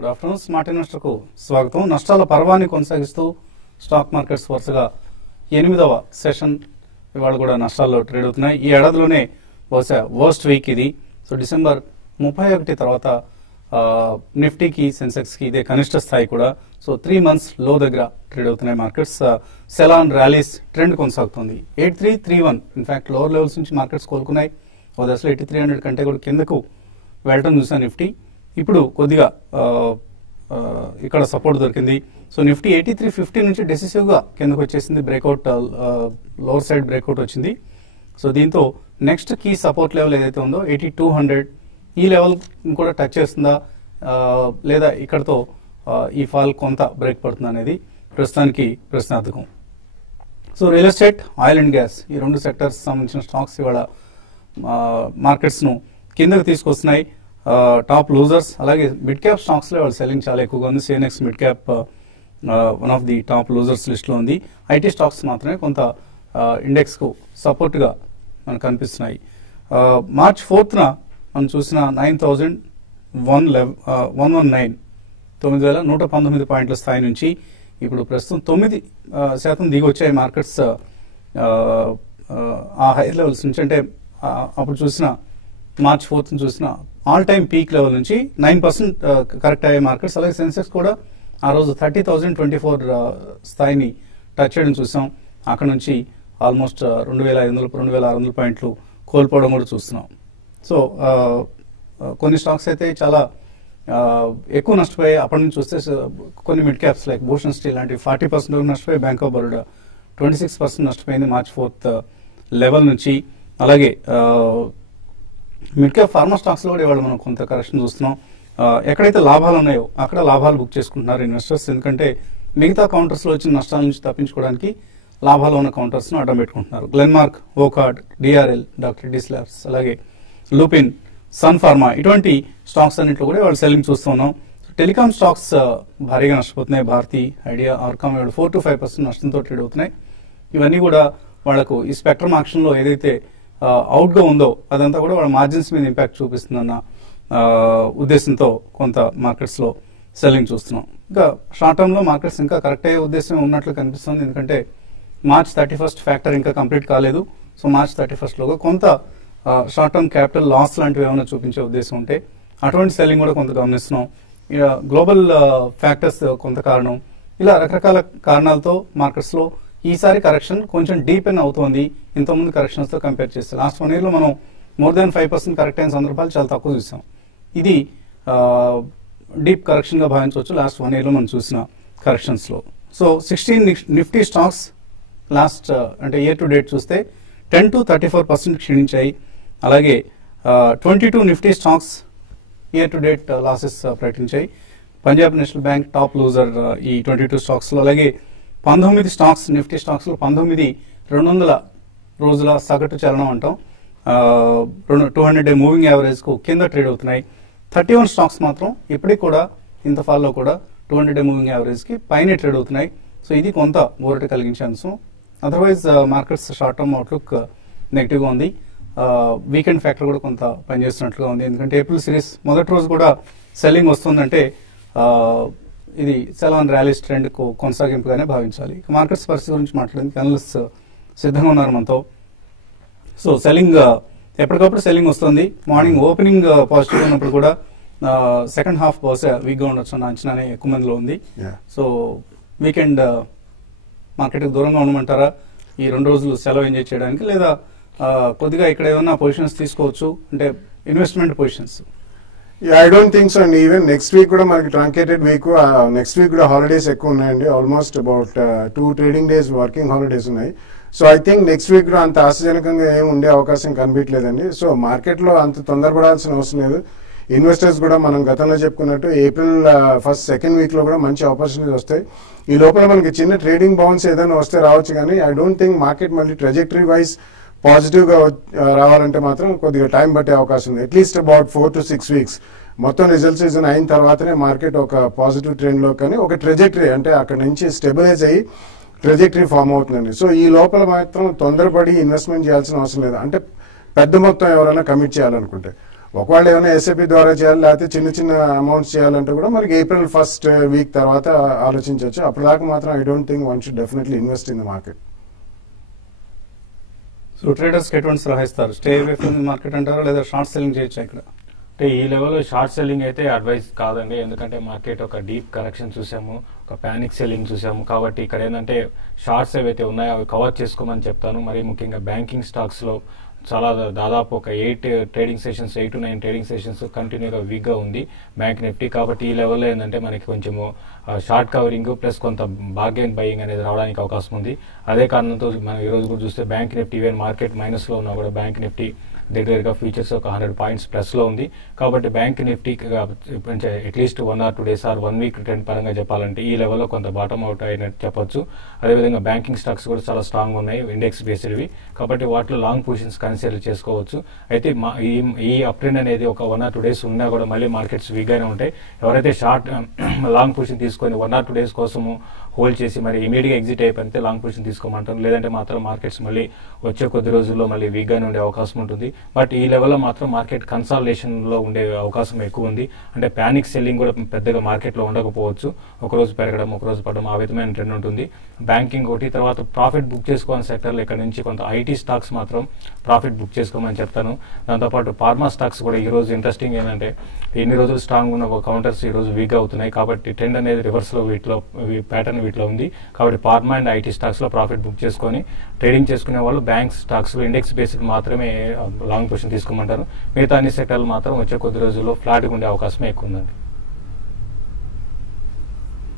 Good afternoon. Smart investor కు స్వాగతం. నష్టాల పర్వాన్ని కొనసాగిస్తూ స్టాక్ మార్కెట్స్ వరుసగా 8వ సెషన్ ఇవాళ కూడా నష్టాల్లో ట్రేడ్ అవుతున్నాయి. ఈ ఏడాదిలోనే బహుశా వర్స్ట్ వీక్ ఇది. సో డిసెంబర్ 31 తర్వాత నిఫ్టీకి సెన్సెక్స్ కి ఇదే కనిష్ట స్థాయి కూడా. సో 3 months లో దగ్గర ట్రేడ్ అవుతున్నాయి మార్కెట్స్. సెలాన్ ర్యాలీస్ ట్రెండ్ కొనసాగుతుంది. 8331 ఇన్ఫాక్ట్ లోవర్ లెవెల్స్ నుంచి మార్కెట్స్ కోలుకున్నాయి. ఓ దశలో 8300 కంటే కూడా కిందకు వెళ్ళటం చూసాను నిఫ్టీ. ఇప్పుడు కొద్దిగా ఇక్కడ సపోర్ట్ దొరికింది. సో నిఫ్టీ 8350 నుంచి డెసిసివ్ గా కిందకు వచ్చేసింది. బ్రేక్అవుట్ లోవర్ సైడ్ బ్రేక్అవుట్ వచ్చింది. సో దీంతో నెక్స్ట్ కీ సపోర్ట్ లెవెల్ ఏదైతే ఉందో 8200 ఈ లెవెల్ కూడా టచ్ చేస్తుందా లేదా ఇక్కడతో ఈ ఫాల్ కొంత బ్రేక్ పడుతుంది అనేది ప్రస్తుతానికి ప్రశ్నార్థకం. So real estate, oil and gas ఈ రెండు సెక్టర్స్ సంబంధించిన స్టాక్స్ ఇవాళ మార్కెట్స్ ను కిందకు తీసుకొస్తున్నాయి. టాప్ లూజర్స్ అలాగే మిడ్ క్యాప్ స్టాక్స్ లో వాళ్ళ సెల్లింగ్ చాలా ఎక్కువగా ఉంది. CNX mid cap one of the top losers list లో ఉంది. ఐటీ స్టాక్స్ మాత్రమే కొంత ఇండెక్స్ కు సపోర్ట్ గా మనకు కనిపిస్తున్నాయి. మార్చ్ 4th మనం చూసిన 9119 9,119 పాయింట్ల స్థాయి నుంచి ఇప్పుడు ప్రస్తుతం 9% దిగి వచ్చాయి మార్కెట్స్. ఆ హై లెవెల్స్ నుంచి అంటే అప్పుడు చూసిన మార్చ్ 4th చూసిన ఆల్ టైమ్ పీక్ లెవెల్ నుంచి 9% కరెక్ట్ అయ్యే మార్కెట్స్. అలాగే సెన్సెక్స్ కూడా ఆ రోజు 30,024 స్థాయిని టచ్ చేయడం చూసాం. అక్కడ నుంచి ఆల్మోస్ట్ 2,500-2,600 పాయింట్లు కోల్పోవడం కూడా చూస్తున్నాం. సో కొన్ని స్టాక్స్ అయితే చాలా ఎక్కువ నష్టపోయి అప్పటి నుంచి చూస్తే కొన్ని mid caps like Bhushan steel లాంటివి 40% నష్టపోయి బ్యాంక్ ఆఫ్ బరోడా 26% నష్టపోయింది మార్చ్ 4th లెవెల్ నుంచి. అలాగే మిడ్ క్యాప్ ఫార్మా స్టాక్స్ లో కూడా ఇవాళ మనం కొంత కరెక్షన్ చూస్తున్నాం. ఎక్కడైతే లాభాలు ఉన్నాయో అక్కడ లాభాలు బుక్ చేసుకుంటున్నారు ఇన్వెస్టర్స్. ఎందుకంటే మిగతా కౌంటర్స్ లో వచ్చిన నష్టాల నుంచి తప్పించుకోవడానికి లాభాలు ఉన్న కౌంటర్స్ ను అడ్డం పెట్టుకుంటున్నారు. గ్లెన్మార్క్, వోకార్డ్, డిఆర్ఎల్, డాక్టర్ డి స్లాబ్స్, అలాగే లూపిన్, సన్ ఫార్మా ఇటువంటి స్టాక్స్ అన్నింటిలో కూడా వాళ్ళు సెల్లింగ్ చూస్తున్నాం. టెలికాం స్టాక్స్ భారీగా నష్టపోతున్నాయి. భారతి, ఐడియా, ఆర్కామ్ 4-5% నష్టంతో ట్రేడ్ అవుతున్నాయి. ఇవన్నీ కూడా వాళ్లకు ఈ స్పెక్ట్రమ్ ఆక్షన్ లో ఏదైతే అవుట్ గా ఉందో అదంతా కూడా వాళ్ళ మార్జిన్స్ మీద ఇంపాక్ట్ చూపిస్తుందన్న ఉద్దేశంతో కొంత మార్కెట్స్ లో సెల్లింగ్ చూస్తున్నాం. ఇంకా షార్ట్ టర్మ్ లో మార్కెట్స్ ఇంకా కరెక్ట్ అయ్యే ఉద్దేశం ఉన్నట్లు కనిపిస్తుంది. ఎందుకంటే మార్చ్ 31 ఫ్యాక్టర్ ఇంకా కంప్లీట్ కాలేదు. సో మార్చ్ 31 లోగా కొంత షార్ట్ టర్మ్ క్యాపిటల్ లాస్ లాంటివి ఏమైనా చూపించే ఉద్దేశం ఉంటే అటువంటి సెల్లింగ్ కూడా కొంత గమనిస్తున్నాం. గ్లోబల్ ఫ్యాక్టర్స్ కొంత కారణం, ఇలా రకరకాల కారణాలతో మార్కెట్స్ లో ఈసారి కరెక్షన్ కొంచెం డీపెన్ అవుతోంది ఇంతకుముందు కరెక్షన్స్ తో కంపేర్ చేస్తే. లాస్ట్ 1 year లో మనం మోర్ దాన్ 5% కరెక్ట్ అయిన సందర్భాలు చాలా తక్కువ చూసాం. ఇది డీప్ కరెక్షన్ గా భావించవచ్చు లాస్ట్ 1 year లో మనం చూసిన కరెక్షన్స్ లో. సో 16 నిఫ్టీ స్టాక్స్ లాస్ట్ అంటే ఇయర్ టు డేట్ చూస్తే 10-34% క్షీణించాయి. అలాగే 22 Nifty stocks year to date losses ప్రకటించాయి. పంజాబ్ నేషనల్ బ్యాంక్ టాప్ లూజర్ ఈ 22 స్టాక్స్ లో. అలాగే 19 స్టాక్స్ నిఫ్టీ స్టాక్స్ లో 19 200 రోజుల సగటు చలనం అంటాం 200-day మూవింగ్ యావరేజ్ కు కింద ట్రేడ్ అవుతున్నాయి. 31 స్టాక్స్ మాత్రం ఇప్పటికి కూడా ఇంత ఫాల్ లో కూడా 200-day మూవింగ్ యావరేజ్ కి పైన ట్రేడ్ అవుతున్నాయి. సో ఇది కొంత ఊరట కలిగించే అంశం. Otherwise markets short term outlook negative గా ఉంది. వీకెండ్ ఫ్యాక్టర్ కూడా కొంత పనిచేస్తున్నట్లుగా ఉంది. ఎందుకంటే ఏప్రిల్ సిరీస్ మొదటి రోజు కూడా సెల్లింగ్ వస్తుందంటే ఇది సెలాన్ ర్యాలీస్ ట్రెండ్ కు కొనసాగింపుగానే భావించాలి. మార్కెట్స్ పరిస్థితి గురించి మాట్లాడడానికి అనలిస్ట్ సిద్ధంగా ఉన్నారు మనతో. సో సెల్లింగ్ ఎప్పటికప్పుడు సెల్లింగ్ వస్తుంది. మార్నింగ్ ఓపెనింగ్ పాజిటివ్ ఉన్నప్పుడు కూడా సెకండ్ హాఫ్ బహుశా వీక్ గా ఉండొచ్చు అన్న అంచనానే ఎక్కువ మందిలో ఉంది. సో వీకెండ్ మార్కెట్ కి దూరంగా ఉండమంటారా ఈ 2 రోజులు సెలవు ఎంజాయ్ చేయడానికి, లేదా కొద్దిగా ఇక్కడ ఏమన్నా పొజిషన్స్ తీసుకోవచ్చు అంటే investment positions? I don't think so అండి. ఈవెన్ నెక్స్ట్ వీక్ కూడా మనకి ట్రాంకేటెడ్ వీక్, నెక్స్ట్ వీక్ కూడా హాలిడేస్ ఎక్కువ ఉన్నాయండి. Almost about 2 trading days working holidays ఉన్నాయి. So I think next week కూడా అంత ఆశాజనకంగా ఏమి ఉండే అవకాశం కనిపించలేదండి. సో మార్కెట్ లో అంత తొందరపడాల్సిన అవసరం లేదు. ఇన్వెస్టర్స్ కూడా మనం గతంలో చెప్పుకున్నట్టు ఏప్రిల్ 1st, 2nd వీక్ లో కూడా మంచి ఆపర్చునిటీస్ వస్తాయి. ఈ లోపల మనకి చిన్న ట్రేడింగ్ బౌన్స్ ఏదైనా వస్తే రావచ్చు, కానీ ఐ డోంట్ థింక్ మార్కెట్ మళ్ళీ ట్రెజెక్టరీ వైజ్ పాజిటివ్ గా రావాలంటే మాత్రం కొద్దిగా టైం పట్టే అవకాశం ఉంది. అట్లీస్ట్ అబౌట్ 4-6 weeks మొత్తం రిజల్ట్ సీజన్ అయిన తర్వాతనే మార్కెట్ ఒక పాజిటివ్ ట్రెండ్ లో కానీ ఒక ట్రెజెక్టరీ అంటే అక్కడ నుంచి స్టెబిలైజ్ అయ్యి ట్రెజెక్టరీ ఫామ్ అవుతుందండి. సో ఈ లోపల మాత్రం తొందరపడి ఇన్వెస్ట్మెంట్ చేయాల్సిన అవసరం లేదు. అంటే పెద్ద మొత్తం ఎవరైనా కమిట్ చేయాలనుకుంటే ఒకవేళ ఏమైనా ఎస్ఐపి ద్వారా చేయాలి లేకపోతే చిన్న చిన్న అమౌంట్స్ చేయాలంటే కూడా మనకి April 1st వీక్ తర్వాత ఆలోచించవచ్చు. అప్పటిదాకా మాత్రం I don't think one should definitely invest in the market. So ట్రేడర్స్కి ఎటువంటి సలహా ఇస్తారు? Stay away from the market అంటారా లేదా షార్ట్ సెల్లింగ్ చేయొచ్చా ఇక్కడ? అంటే ఈ లెవెల్లో షార్ట్ సెల్లింగ్ అయితే అడ్వైస్ కాదండి, ఎందుకంటే మార్కెట్ ఒక డీప్ కరెక్షన్ చూసాము, ఒక ప్యానిక్ సెల్లింగ్ చూసాము. కాబట్టి ఇక్కడ ఏంటంటే షార్ట్స్ ఏవైతే ఉన్నాయో అవి కవర్ చేసుకోమని చెప్తాను. మరి ముఖ్యంగా బ్యాంకింగ్ స్టాక్స్లో చాలా దాదాపు ఒక 8 trading sessions 8 to 9 trading sessions కంటిన్యూగా వీక్గా ఉంది బ్యాంక్ నిఫ్టీ. కాబట్టి ఈ లెవెల్లో ఏంటంటే మనకి కొంచెము షార్ట్ కవరింగ్ ప్లస్ కొంత బార్గెన్ బయింగ్ అనేది రావడానికి అవకాశం ఉంది. అదే కారణంతో మనం ఈ రోజు కూడా చూస్తే బ్యాంక్ నిఫ్టీ ఈవెన్ మార్కెట్ మైనస్లో ఉన్నా కూడా బ్యాంక్ నిఫ్టీ దగ్గరగా ఫ్యూచర్స్ ఒక 100 points ప్లస్లో ఉంది. కాబట్టి bank Nifty at least 1 or 2 days or 1 week trend పరంగా చెప్పాలంటే ఈ లెవెల్లో కొంత బాటమ్ అవుట్ అయినట్టు చెప్పొచ్చు. అదేవిధంగా బ్యాంకింగ్ స్టాక్స్ కూడా చాలా స్ట్రాంగ్ ఉన్నాయి, ఇండెక్స్ బేస్డ్వి. కాబట్టి వాటిలో లాంగ్ పొజిషన్స్ కన్సిడర్ చేసుకోవచ్చు. అయితే ఈ అప్ ట్రెండ్ అనేది ఒక 1 or 2 days ఉన్నా కూడా మళ్ళీ మార్కెట్స్ వీక్గానే ఉంటాయి. ఎవరైతే షార్ట్ లాంగ్ పొజిషన్ తీసుకొని 1 or 2 days కోసము హోల్డ్ చేసి మరి ఇమీడియట్గా ఎగ్జిట్ అయిపోతే లాంగ్ పొజిషన్ తీసుకోమంటారు. లేదంటే మాత్రం మార్కెట్స్ మళ్ళీ వచ్చే కొద్ది రోజుల్లో మళ్ళీ వీక్గానే ఉండే అవకాశం ఉంటుంది. బట్ ఈ లెవెల్లో మాత్రం మార్కెట్ కన్సాలిడేషన్ లో ఉండే అవకాశం ఎక్కువ ఉంది. అంటే ప్యానిక్ సెల్లింగ్ కూడా పెద్దగా మార్కెట్ లో ఉండకపోవచ్చు. ఒక రోజు పెరగడం ఒక రోజు పడడం ఆ విధమైన ట్రెండ్ ఉంటుంది. బ్యాంకింగ్ ఒకటి, తర్వాత ప్రాఫిట్ బుక్ చేసుకోవాలని సెక్టర్లో ఇక్కడ నుంచి కొంత ఐటీ స్టాక్స్ మాత్రం ప్రాఫిట్ బుక్ చేసుకోమని చెప్తాను. దాంతోపాటు ఫార్మా స్టాక్స్ కూడా ఈ రోజు ఇంట్రెస్టింగ్ ఏంటంటే ఎన్ని రోజులు స్ట్రాంగ్ ఉన్న కౌంటర్స్ ఈ రోజు వీక్ అవుతున్నాయి. కాబట్టి ట్రెండ్ అనేది రివర్స్ లో ప్యాటర్న్ వీటిలో ఉంది. కాబట్టి ఫార్మా అండ్ ఐటీ స్టాక్స్ లో ప్రాఫిట్ బుక్ చేసుకొని ట్రేడింగ్ చేసుకునే వాళ్ళు బ్యాంక్ స్టాక్స్ లో ఇండెక్స్ బేస్డ్ మాత్రమే లాంగ్ పొజిషన్ తీసుకోమంటారు. మిగతా అన్ని సెక్టర్లు మాత్రం వచ్చే కొద్ది రోజుల్లో ఫ్లాట్ గా ఉండే అవకాశం ఎక్కువ ఉందండి.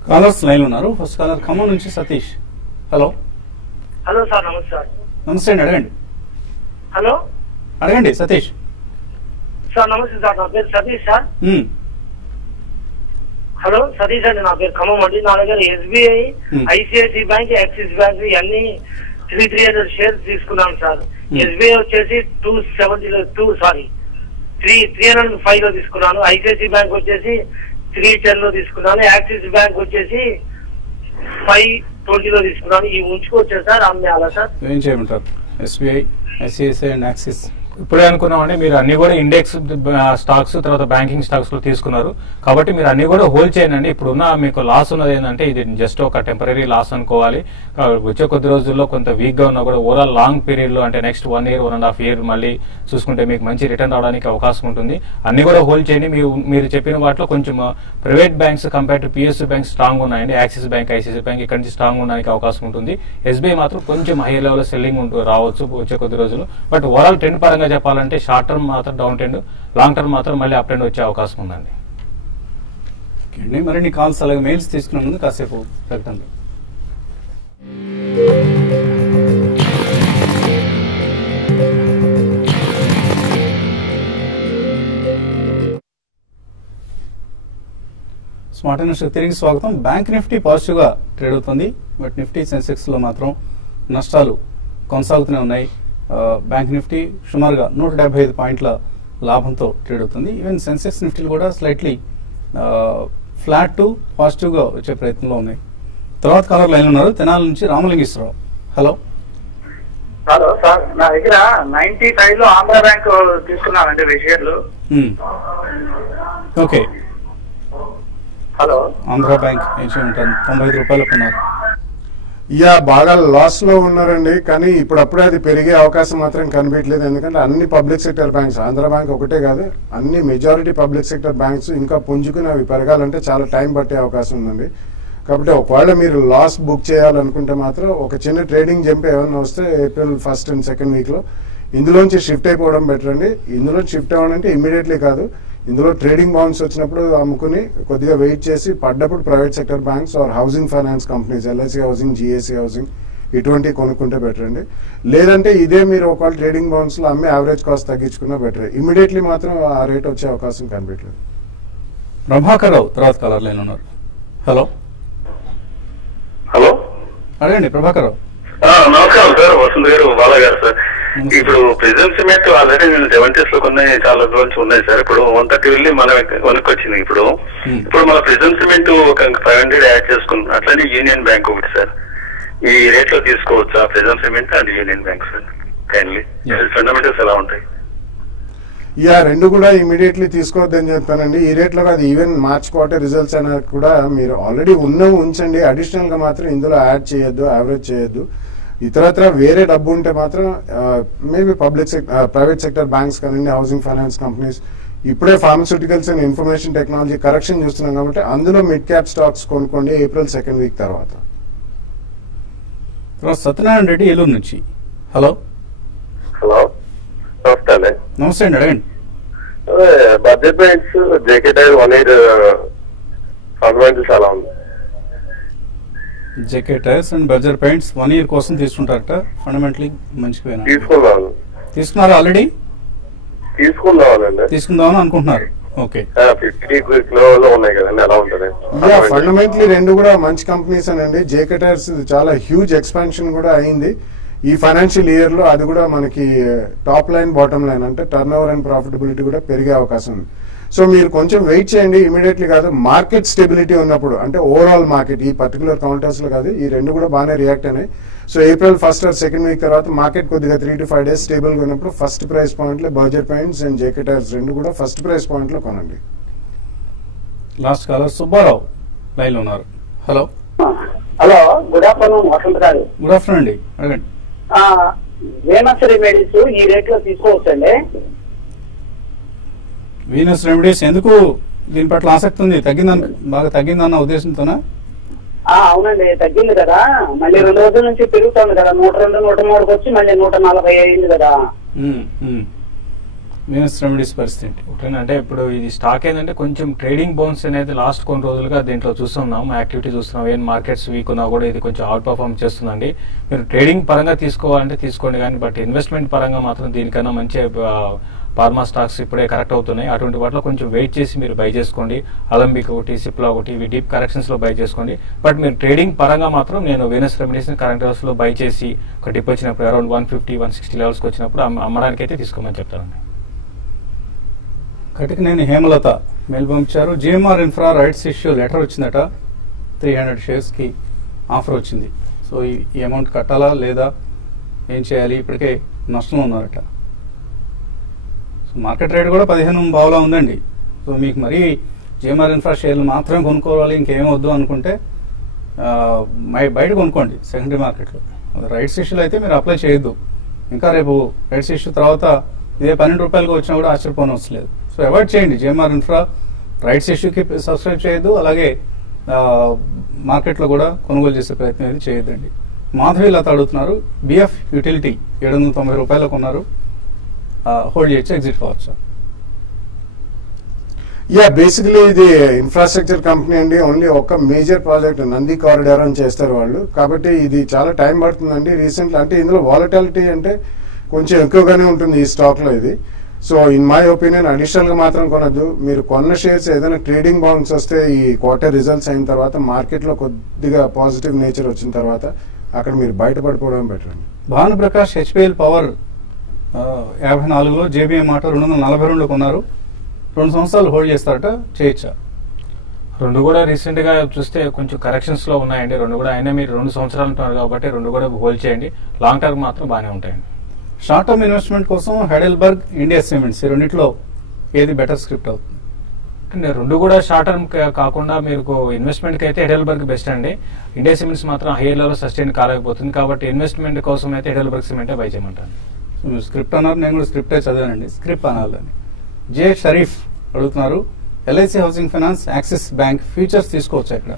కాలర్స్ లైన్ ఉన్నారు. ఫస్ట్ కాలర్ ఖమ్మం నుంచి సతీష్. హలో. హలో సార్, నమస్తే సార్. నమస్తే అండి, అడగండి. హలో, అడగండి సతీష్. సార్ నమస్తే సార్, నా పేరు సతీష్ సార్. హలో సతీష్ అండి, నా పేరు ఖమ్మం అండి. నా దగ్గర SBI, ICICI bank, axis bank ఇవన్నీ 300 షేర్స్ తీసుకున్నాను సార్. SBI వచ్చేసి 305 లో తీసుకున్నాను. ICICI బ్యాంక్ వచ్చేసి 310 లో తీసుకున్నాను. యాక్సిస్ బ్యాంక్ వచ్చేసి 520 లో తీసుకున్నాను. ఇవి ఉంచుకోవచ్చా సార్, అమ్మేయాలా సార్? ఏం చేయమంటారు? SBI, ICICI అండ్ యాక్సిస్ ఇప్పుడే అనుకున్నామండి, మీరు అన్ని కూడా ఇండెక్స్ స్టాక్స్ తర్వాత బ్యాంకింగ్ స్టాక్స్ లో తీసుకున్నారు కాబట్టి మీరు అన్ని కూడా హోల్డ్ చేయండి. ఇప్పుడున్న మీకు లాస్ ఉన్నది ఏంటంటే ఇది జస్ట్ ఒక టెంపరీ లాస్ అనుకోవాలి. వచ్చే కొద్ది రోజుల్లో కొంత వీక్ గా ఉన్నా కూడా ఓవరాల్ లాంగ్ పీరియడ్ లో అంటే నెక్స్ట్ 1 year 1.5 year మళ్ళీ చూసుకుంటే మీకు మంచి రిటర్న్ రావడానికి అవకాశం ఉంటుంది. అన్ని కూడా హోల్డ్ చేయండి. మీరు చెప్పిన వాటిలో కొంచెం private banks compare to PSU banks strong ఉన్నాయండి. యాక్సిస్ బ్యాంక్, ICICI బ్యాంక్ ఇక్కడ నుంచి స్ట్రాంగ్ ఉండడానికి అవకాశం ఉంటుంది. SBI మాత్రం కొంచెం హై లెవెల్ సెల్లింగ్ రావచ్చు వచ్చే కొద్ది రోజులు. బట్ ఓవరాల్ ట్రెండ్ పరంగా చెప్పాలంటే షార్ట్ టర్మ్ మాత్రం డౌన్ ట్రెండ్, లాంగ్ టర్మ్ మాత్రం మళ్ళీ అప్ ట్రెండ్ వచ్చే అవకాశం ఉందండి. మరిన్ని కాల్స్ అలాగే మెయిల్స్ తీసుకునే ముందు కాసేపు ప్రకటనలు. స్మార్ట్ న్యూస్ తిరిగి స్వాగతం. బ్యాంక్ నిఫ్టీ పాజిటివ్ గా ట్రేడ్ అవుతుంది. బట్ నిఫ్టీ సెన్సెక్స్ లో మాత్రం నష్టాలు కొనసాగుతూనే ఉన్నాయి. బ్యాంక్ నిఫ్టీ సుమారుగా 175 పాయింట్ల లాభంతో ట్రేడ్ అవుతుంది. ఈవెన్ సెన్సెక్స్ నిఫ్టీలు కూడా స్లైట్లీ ఫ్లాట్ టు పాజిటివ్ గా వచ్చే ప్రయత్నంలో ఉన్నాయి. తర్వాత కాలర్ లైన్ ఉన్నారు, తెనాలి నుంచి రామలింగేశ్వరరావు. హలో. హలో సార్, నా దగ్గర 95 లో ఆంధ్ర బ్యాంక్ తీసుకున్నానండి షేర్లు. ఓకే. హలో, ఆంధ్ర బ్యాంక్ ఏం చేయమంటారు? 95 రూపాయలకు ఉన్నారు. బాగా లాస్ లో ఉన్నారండి. కానీ ఇప్పుడప్పుడే అది పెరిగే అవకాశం మాత్రం కనిపించలేదు. ఎందుకంటే అన్ని public sector banks, Andhra bank ఒకటే కాదు, అన్ని మెజారిటీ పబ్లిక్ సెక్టర్ బ్యాంక్స్ ఇంకా పుంజుకుని అవి పెరగాలంటే చాలా టైం పట్టే అవకాశం ఉందండి. కాబట్టి ఒకవేళ మీరు లాస్ బుక్ చేయాలనుకుంటే మాత్రం ఒక చిన్న ట్రేడింగ్ జంప్ ఏమైనా వస్తే April 1st and 2nd week లో ఇందులోంచి షిఫ్ట్ అయిపోవడం బెటర్ అండి. ఇందులో షిఫ్ట్ అవ్వాలంటే ఇమీడియట్లీ కాదు, ఇందులో ట్రేడింగ్ బౌన్స్ వచ్చినప్పుడు అమ్ముకుని కొద్దిగా వెయిట్ చేసి పడ్డప్పుడు private sector banks or housing finance companies, LIC housing, GAC housing ఇటువంటివి కొనుక్కుంటే బెటర్ అండి. లేదంటే ఇదే మీరు ఒకవేళ ట్రేడింగ్ బౌన్స్ లో అమ్మి యావరేజ్ కాస్ట్ తగ్గించుకున్నా బెటర్. ఇమీడియట్లీ మాత్రం ఆ రేట్ వచ్చే అవకాశం కనిపించలేదు. ప్రభాకర్ రావు తర్వాత కలర్ లైన్ ఉన్నారు. హలో. హలో, అడగండి ప్రభాకర్ రావు. నమస్కారం సార్, వసంత్ గారు, బాలా గారు సార్. ఇప్పుడు ప్రెజెంట్ సిమెంట్ ఆల్రెడీ నేను 70s లో కొన్ని చాలా రోజులు ఉన్నాయి సార్. ఇప్పుడు 130 వెళ్ళి మనం కొనుక్కొచ్చింది. ఇప్పుడు మన ప్రెజెంట్ సిమెంట్ ఒక 500 యాడ్ చేసుకున్నాం. అట్లనే యూనియన్ బ్యాంక్ ఒకటి సార్, ఈ రేట్ లో తీసుకోవచ్చు present cement and union bank sir? Kindly fundamentals ఎలా ఉంటాయి? రెండు కూడా ఇమీడియట్లీ తీసుకోవద్దని చెప్తానండి. ఈ రేట్లో కాదు, ఈవెన్ మార్చ్ క్వార్టర్ రిజల్ట్స్ అనేది కూడా మీరు ఆల్రెడీ ఉన్నవి ఉంచండి, అడిషనల్ గా మాత్రం ఇందులో యాడ్ చేయొద్దు, యావరేజ్ చేయొద్దు. ఇతరత్ర వేరే డబ్బు ఉంటే మాత్రం మేబీ ప్రైవేట్ సెక్టర్ బ్యాంక్స్ కానివ్వండి, హౌసింగ్ ఫైనాన్స్ కంపెనీస్, ఇప్పుడే pharmaceuticals and information technology correction చూస్తున్నాం కాబట్టి అందులో మిడ్ క్యాప్ స్టాక్స్ కొనుక్కోండి April 2nd వీక్ తర్వాత. సత్యనారాయణ రెడ్డి ఏలూరు నుంచి. హలో నమస్తే అండి. నమస్తే అండి, అడగండి. Budget banks JK Tyre 1 year fundamentals చాలా ఉంది. జేకే టైర్స్ అండ్ బర్జర్ పెయింట్స్ 1 year కోసం తీసుకుంటారట, ఫండమెంటలీ మంచిగా తీసుకున్నారా? ఆల్రెడీ తీసుకుందామని అనుకుంటున్నారు. ఓకే, ఉన్నాయి కదండి, ఎలా ఉంటుంది? ఫండమెంటలీ రెండు కూడా మంచి కంపెనీస్ అనండి. జేకే టైర్స్ చాలా హ్యూజ్ ఎక్స్పాన్షన్ కూడా అయింది ఈ ఫైనాన్షియల్ ఇయర్ లో. అది కూడా మనకి టాప్ లైన్ బాటమ్ లైన్ అంటే టర్న్ ఓవర్ అండ్ ప్రాఫిటబిలిటీ కూడా పెరిగే అవకాశం ఉంది. సో మీరు కొంచెం వెయిట్ చేయండి, ఇమీడియట్లీ కాదు. మార్కెట్ స్టెబిలిటీ ఉన్నప్పుడు అంటే ఓవరాల్ మార్కెట్, ఈ పర్టికులర్ కౌంటర్స్ లో కాదు, ఈ రెండు కూడా బాగానే రియాక్ట్ అయినాయి. So April 1st or 2nd week తర్వాత మార్కెట్ కొద్దిగా 3 to 5 days స్టేబుల్ గా ఉన్నప్పుడు ఫస్ట్ ప్రైస్ పాయింట్ లో Berger paints and JK tyres రెండు కూడా ఫస్ట్ ప్రైస్ పాయింట్ లో కొనండి. లాస్ట్ కాలర్ సుబ్బారావు లైన్ లో ఉన్నారు. హలో గుడ్ ఆఫ్టర్నూన్ వసంత్ గారు. గుడ్ ఆఫ్టర్నూన్ అండి, అడగండి. వీనస్ రెమెడీస్ ఈ రేట్ లో తీసుకోవచ్చండి? వీనస్ రెమెడీస్ ఎందుకు దీని పట్ల ఆసక్తి ఉంది? బాగా తగ్గిందన్న ఉద్దేశంతోనా? అవునండి, తగ్గింది కదా. మళ్ళీ 2 రోజుల నుంచి పెరుగుతుంది కదా, 102, 103 వచ్చి మళ్ళీ 140 అయింది కదా. వీనస్ రెమెడీస్ పరిస్థితి అంటే ఇప్పుడు ఇది స్టాక్ ఏంటంటే కొంచెం ట్రేడింగ్ బౌన్స్ అనేది లాస్ట్ కొన్ని రోజులుగా దీంట్లో చూస్తున్నాం, యాక్టివిటీ చూస్తున్నాం. ఏం మార్కెట్స్ వీక్ ఉన్నా కూడా ఇది కొంచెం అవుట్ పర్ఫార్మ్ చేస్తుందండి. మీరు ట్రేడింగ్ పరంగా తీసుకోవాలంటే తీసుకోండి, కానీ బట్ ఇన్వెస్ట్మెంట్ పరంగా మాత్రం దీనికన్నా మంచి ఫార్మా స్టాక్స్ ఇప్పుడే కరెక్ట్ అవుతున్నాయి. అటువంటి వాటిలో కొంచెం వెయిట్ చేసి మీరు బై చేసుకోండి. అలంబిక్ ఒకటి, సిప్లా ఒకటి, ఇవి డీప్ కరెక్షన్స్ లో బై చేసుకోండి. బట్ మీరు ట్రేడింగ్ పరంగా మాత్రం నేను వీనస్ రెమెడీస్ కరెంట్ లెవెల్స్ లో బై చేసి ఒక డిప్ వచ్చినప్పుడు అరౌండ్ 150, 160 లెవెల్స్కి వచ్చినప్పుడు అమ్మడానికి అయితే తీసుకోమని చెప్తానండి. కటికి నేను హేమలత మెయిల్ పంపించారు. GMR infra rights issue letter వచ్చిందట, 300 shares కి ఆఫర్ వచ్చింది. సో ఈ అమౌంట్ కట్టాలా లేదా, ఏం చేయాలి? ఇప్పటికే నష్టంలో ఉన్నారట. సో మార్కెట్ రేట్ కూడా 15 పావులా ఉందండి. సో మీకు మరీ జిఎంఆర్ ఇన్ఫ్రా షేర్లు మాత్రమే కొనుక్కోవాలి, ఇంకేం వద్దు అనుకుంటే బయట కొనుక్కోండి సెకండరీ మార్కెట్లో. రైట్స్ ఇష్యూలో అయితే మీరు అప్లై చేయొద్దు. ఇంకా రేపు రైట్స్ ఇష్యూ తర్వాత ఇదే 12 రూపాయలకు వచ్చినా కూడా ఆశ్చర్యపోనవసరం లేదు. సో అవాయిడ్ చేయండి. జిఎంఆర్ ఇన్ఫ్రా రైట్స్ ఇష్యూకి సబ్స్క్రైబ్ చేయొద్దు, అలాగే మార్కెట్లో కూడా కొనుగోలు చేసే ప్రయత్నం అయితే చేయొద్దండి. మాధవి లత అడుగుతున్నారు, బిఎఫ్ యూటిలిటీ 790 రూపాయలకు ఉన్నారు, హోల్డ్ చేయొచ్చు, ఎగ్జిట్ కావచ్చు? బేసికలీ ఇది ఇన్ఫ్రాస్ట్రక్చర్ కంపెనీ అండి. ఓన్లీ ఒక మేజర్ ప్రాజెక్ట్ నంది కారిడార్ అని చేస్తారు వాళ్ళు, కాబట్టి ఇది చాలా టైం పడుతుందండి. రీసెంట్లీ అంటే ఇందులో వాలటాలిటీ అంటే కొంచెం ఎక్కువగానే ఉంటుంది ఈ స్టాక్ లో ఇది. So in my opinion additional గా మాత్రం కొనద్దు. మీరు కొన్న షేర్స్ ఏదైనా ట్రేడింగ్ బౌన్స్ వస్తే ఈ క్వార్టర్ రిజల్ట్స్ అయిన తర్వాత మార్కెట్ లో కొద్దిగా పాజిటివ్ నేచర్ వచ్చిన తర్వాత అక్కడ మీరు బయటపడిపోవడం బెటర్ అండి. భానుప్రకాష్ హెచ్పిఎల్ పవర్ 54లో, జేబీఎం మాట 242లో కొన్నారు, 2 సంవత్సరాలు హోల్డ్ చేస్తారట, చేయొచ్చా? రెండు కూడా రీసెంట్ గా చూస్తే కొంచెం కరెక్షన్స్ లో ఉన్నాయండి. రెండు కూడా అయినా మీరు 2 సంవత్సరాలు ఉంటున్నారు కాబట్టి రెండు కూడా హోల్డ్ చేయండి. లాంగ్ టర్మ్ మాత్రం బాగానే ఉంటాయండి. షార్ట్ టర్మ్ ఇన్వెస్ట్మెంట్ కోసం హైడెల్బర్గ్, ఇండియా సిమెంట్స్, ఈ రెండిట్లో ఏది బెటర్ స్క్రిప్ట్ అవుతుంది? రెండు కూడా షార్ట్ టర్మ్ కాకుండా మీకు ఇన్వెస్ట్మెంట్ కి అయితే హైడెల్బర్గ్ బెస్ట్ అండి. ఇండియా సిమెంట్స్ మాత్రం హైయర్ లెవెల్ సస్టైన్ కాలేకపోతుంది, కాబట్టి ఇన్వెస్ట్మెంట్ కోసం అయితే హైడెల్బర్గ్ సిమెంట్ బై చేయమంటాను. స్క్రిప్ట్ అన్నారు, నేను కూడా స్క్రిప్టే చదివానండి, స్క్రిప్ట్ అనాలని. జే షరీఫ్ అడుగుతున్నారు, LIC housing finance, axis bank futures తీసుకోవచ్చా ఇక్కడ?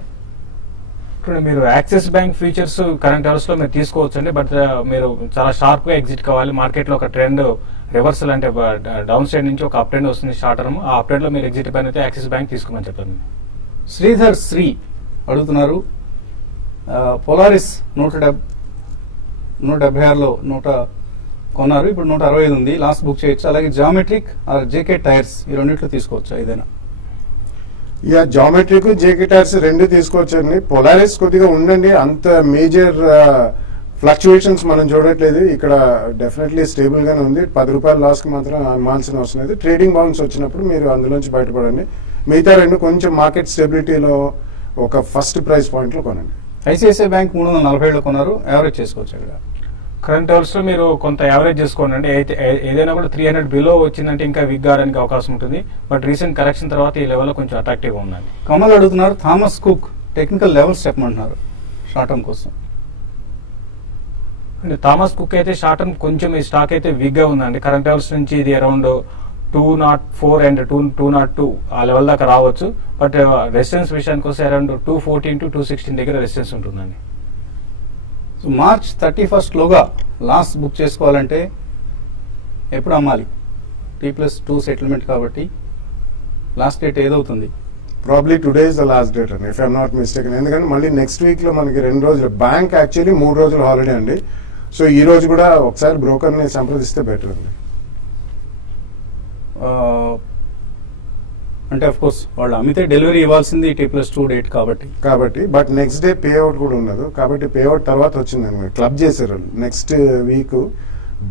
ఇప్పుడు మీరు axis bank futures current hours లో మీరు తీసుకోవచ్చు అండి, బట్ మీరు చాలా షార్ప్ గా ఎగ్జిట్ కావాలి. మార్కెట్ లో ఒక ట్రెండ్ రివర్సల్ అంటే డౌన్ సైడ్ నుంచి ఒక అప్ ట్రెండ్ వస్తుంది షార్ట్ టర్మ్, ఆ అప్ ట్రెండ్ లో మీరు ఎగ్జిట్ పైన అయితే యాక్సిస్ బ్యాంక్ తీసుకోమని చెప్పాను. శ్రీధర్ శ్రీ అడుగుతున్నారు, పొలారిస్ 176లో 100 కొన్నారు, ఇప్పుడు 165 ఉంది, లాస్ట్ బుక్ చేయొచ్చు. అలాగే జామెట్రిక్ ఆర్ జేకే టైర్స్, ఈ రెండింటిలో తీసుకోవచ్చా ఏదైనా? జామెట్రిక్, జేకే టైర్స్ రెండు తీసుకోవచ్చండి. పొలారిస్ కొద్దిగా ఉండండి, అంత మేజర్ ఫ్లక్చుయేషన్స్ మనం చూడట్లేదు. ఇక్కడ డెఫినెట్లీ స్టేబుల్ గానే ఉంది. 10 రూపాయల లాస్ కి మాత్రం అమ్మాల్సిన అవసరం లేదు. ట్రేడింగ్ బౌన్స్ వచ్చినప్పుడు మీరు అందులోంచి బయటపడండి. మిగతా రెండు కొంచెం మార్కెట్ స్టెబిలిటీలో ఒక ఫస్ట్ ప్రైస్ పాయింట్ లో కొనండి. ఐసిఐసిఐ బ్యాంక్ 347లో కొన్నారు, యావరేజ్ చేసుకోవచ్చు ఇక్కడ? కరెంట్ లెవెల్స్ లో మీరు కొంత యావరేజ్ చేసుకోండి అంటే ఏదైనా కూడా 300 బిలో వచ్చిందంటే ఇంకా వీక్ కావడానికి అవకాశం ఉంటుంది. బట్ రీసెంట్ కరెక్షన్ తర్వాత ఈ లెవెల్లో కొంచెం అట్రాక్టివ్ గా ఉందండి. కమల్ అడుగుతున్నారు థామస్ కుక్ టెక్నికల్ లెవెల్స్ చెప్పమంటున్నారు షార్ట్ టర్మ్ కోసం. అంటే థామస్ కుక్ అయితే షార్ట్ టర్మ్ కొంచెం ఈ స్టాక్ అయితే వీక్ గా ఉందండి. కరెంట్ లెవెల్స్ నుంచి ఇది అరౌండ్ 204 అండ్ 202 ఆ లెవెల్ దాకా రావచ్చు. బట్ రెసిస్టెన్స్ విషయానికి వస్తే అరౌండ్ 214 to 216 దగ్గర రెసిస్టెన్స్ ఉంటుందండి. సో మార్చ్ 31 లోగా లాస్ట్ బుక్ చేసుకోవాలంటే ఎప్పుడు అమ్మాలి? T+2 సెటిల్మెంట్ కాబట్టి లాస్ట్ డేట్ ఏదవుతుంది? Probably today is the last date అండి, ఇఫ్ ఐఎమ్ నాట్ మిస్టేకెన్. ఎందుకంటే మళ్ళీ నెక్స్ట్ వీక్ లో మనకి 2 రోజులు, బ్యాంక్ యాక్చువల్లీ 3 రోజులు హాలిడే అండి. సో ఈ రోజు కూడా ఒకసారి బ్రోకర్ ని సంప్రదిస్తే బెటర్ అండి. అంటే అఫ్ కోర్స్ వాళ్ళు అమ్మితే డెలివరీ ఇవ్వాల్సింది T+2 డేట్ కాబట్టి but next day pay out కూడా ఉండదు కాబట్టి పే అవుట్ తర్వాత వచ్చింది క్లబ్ చేశారు. నెక్స్ట్ వీక్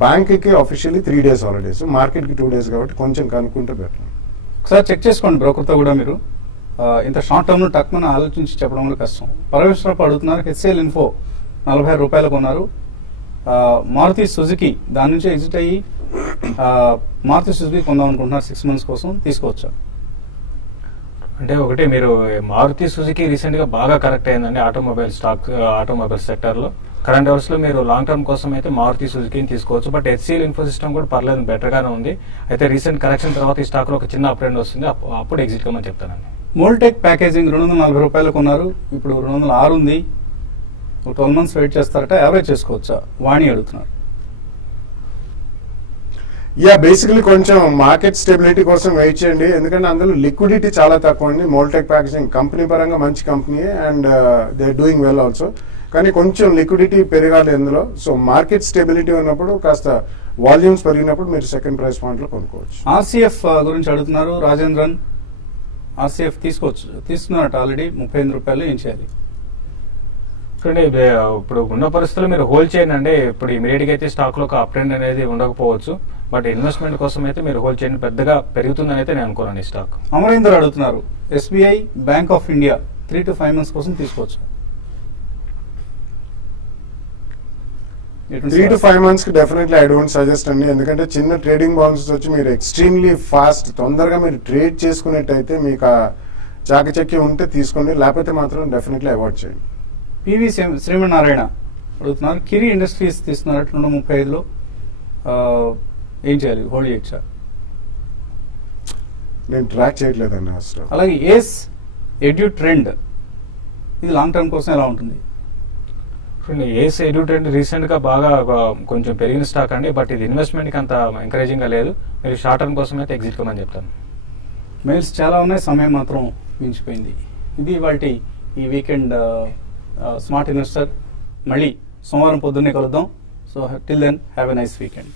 బ్యాంక్ కి ఆఫీషియల్లీ 3 days హాలిడేస్, మార్కెట్ కి 2 days కాబట్టి కొంచెం కనుక్కుంటే బెటర్. ఒకసారి చెక్ చేసుకోండి బ్రోకర్తో కూడా మీరు. ఇంత షార్ట్ టర్మ్ లో టక్మని ఆలోచించి చెప్పడం కూడా కష్టం. పరమేశ్వరరావు అడుగుతున్నారు HCL ఇన్ఫో 40 రూపాయలకు ఉన్నారు. మారుతి సుజుకి దాని నుంచి ఎగ్జిట్ అయ్యి మారుతి సుజుకి కొందాం అనుకుంటున్నారు 6 months కోసం, తీసుకోవచ్చా? అంటే ఒకటి మీరు మారుతి సుజుకి రీసెంట్ గా బాగా కరెక్ట్ అయిందండి ఆటోమొబైల్ సెక్టర్ లో. కరెంట్ అవర్స్ లో మీరు లాంగ్ టర్మ్ కోసం అయితే మారుతి సుజుకిని తీసుకోవచ్చు. బట్ HCL ఇన్ఫో సిస్టమ్ కూడా పర్లేదు, బెటర్ గానే ఉంది. అయితే రీసెంట్ కరెక్షన్ తర్వాత ఈ స్టాక్ లో ఒక చిన్న అప్ ట్రెండ్ వస్తుంది, అప్పుడు ఎగ్జిట్ కమని చెప్తానండి. మోల్టెక్ ప్యాకేజింగ్ 240 రూపాయలకు ఉన్నారు, ఇప్పుడు 206 ఉంది. 12 months వెయిట్ చేస్తారట, యావరేజ్ చేసుకోవచ్చా? వాణి అడుగుతున్నారు. బేసికలీ కొంచెం మార్కెట్ స్టెబిలిటీ కోసం వెయిట్ చేయండి, ఎందుకంటే అందులో లిక్విడిటీ చాలా తక్కువ అండి. మోల్టెక్ ప్యాకేజింగ్ కంపెనీ పరంగా మంచి company and they doing well also, కానీ కొంచెం లిక్విడిటీ పెరగాలి అందులో. సో మార్కెట్ స్టెబిలిటీ ఉన్నప్పుడు కాస్త వాల్యూమ్స్ పెరిగినప్పుడు మీరు సెకండ్ ప్రైస్ పాయింట్ లో కొనుక్కోవచ్చు. RCF గురించి అడుగుతున్నారు రాజేంద్రన్. RCF తీసుకోవచ్చు, తీసుకున్నారట ఆల్రెడీ 35 రూపాయలు. ఏం చేయాలి? ఇప్పుడు ఉన్న పరిస్థితుల్లో మీరు హోల్డ్ చేయండి అండి. ఇప్పుడు ఇమీడియట్ గా అయితే స్టాక్ లో ఒక అప్ ట్రెండ్ అనేది ఉండకపోవచ్చు, బట్ ఇన్వెస్ట్మెంట్ కోసం అయితే మీరు హోల్డ్ చేయండి. పెద్దగా పెరుగుతుందని అయితే నేను అనుకోనండి స్టాక్. అమరేందర్ అడుగుతున్నారు SBI bank of India 3 to 5 months కోసం తీసుకోవచ్చు. 3 to 5 months కి డెఫినెట్లీ ఐ డోంట్ సజెస్ట్ అండి, ఎందుకంటే చిన్న ట్రేడింగ్ బౌన్సెస్ వచ్చి మీరు ఎక్స్ట్రీమ్లీ ఫాస్ట్ తొందరగా మీరు ట్రేడ్ చేసుకునేట్టయితే మీకు ఆ చాకచక్యం ఉంటే తీసుకోండి, లేకపోతే మాత్రం డెఫినెట్లీ అవాయిడ్ చేయండి. పివి శ్రీమన్నారాయణ అడుగుతున్నారు కిరి ఇండస్ట్రీస్ తీస్తున్నారు 235లో, ఏం చేయాలి? హోల్డ్ చేయొచ్చా? నేను ట్రాక్ చేయట్లేదండి అసలు. అలాగే ఏస్ ఎడ్యూ ట్రెండ్, ఇది లాంగ్ టర్మ్ కోసం ఎలా ఉంటుంది? ఏస్ ఎడ్యూ ట్రెండ్ రీసెంట్ గా బాగా కొంచెం పెరిగిన స్టాక్ అండి, బట్ ఇది ఇన్వెస్ట్మెంట్ కి అంత ఎంకరేజింగ్ గా లేదు. మీరు షార్ట్ టర్మ్ కోసం అయితే ఎగ్జిట్ కమని చెప్తాను. మెయిల్స్ చాలా ఉన్నాయి, సమయం మాత్రం మించిపోయింది. ఇది వాటి ఈ వీకెండ్ స్మార్ట్ ఇన్వెస్టర్. మళ్ళీ సోమవారం పొద్దున్నే కలుద్దాం. So till then have a nice weekend.